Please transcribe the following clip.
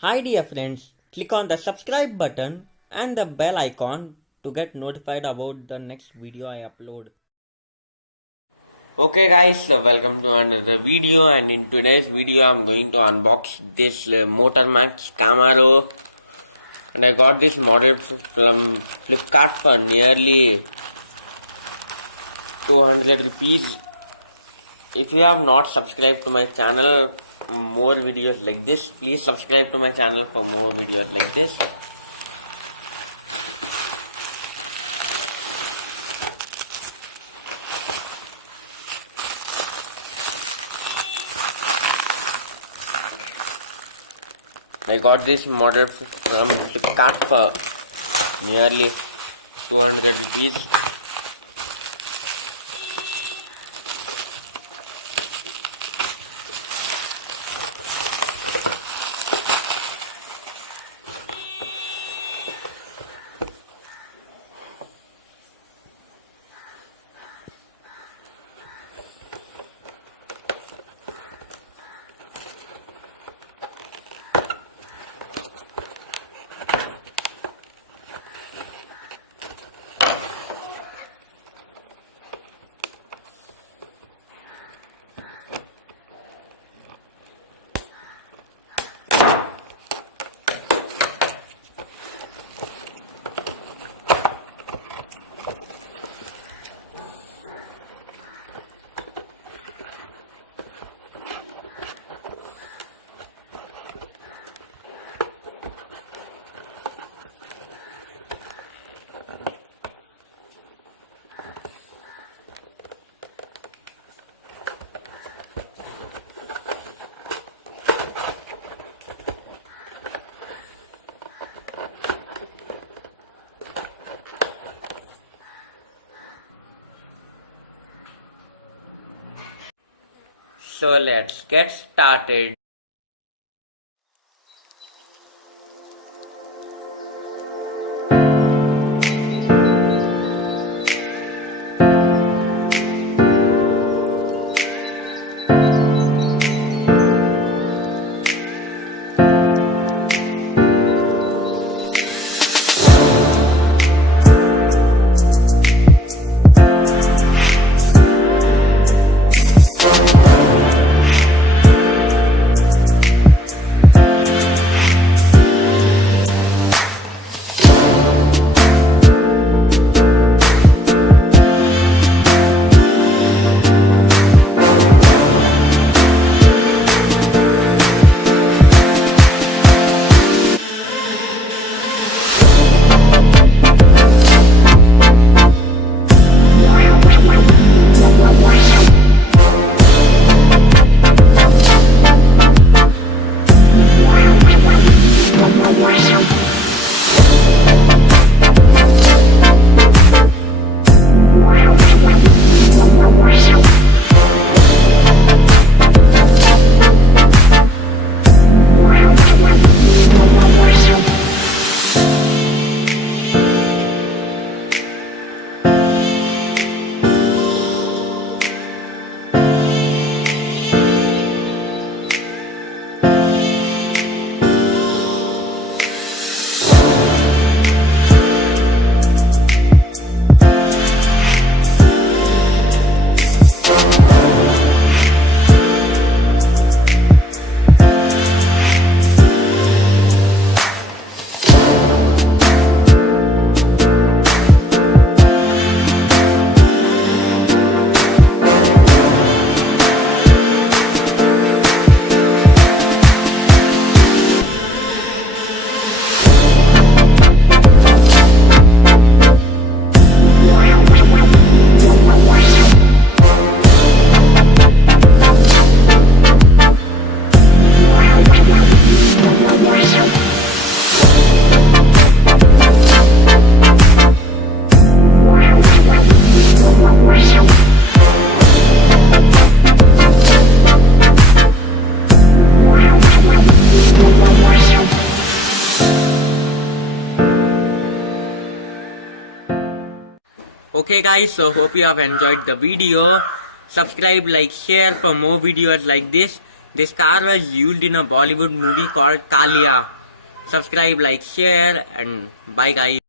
Hi dear friends, click on the subscribe button and the bell icon to get notified about the next video I upload. Okay guys, welcome to another video, and in today's video I'm going to unbox this Motormax Camaro, and I got this model from Flipkart for nearly 200 rupees. If you have not subscribed to my channel, more videos like this, please subscribe to my channel for more videos like this. I got this model from Flipkart for nearly 200 rupees. So let's get started. Okay guys, so hope you have enjoyed the video. Subscribe, like, share for more videos like this. This car was used in a Bollywood movie called Kalia. Subscribe, like, share, and bye guys.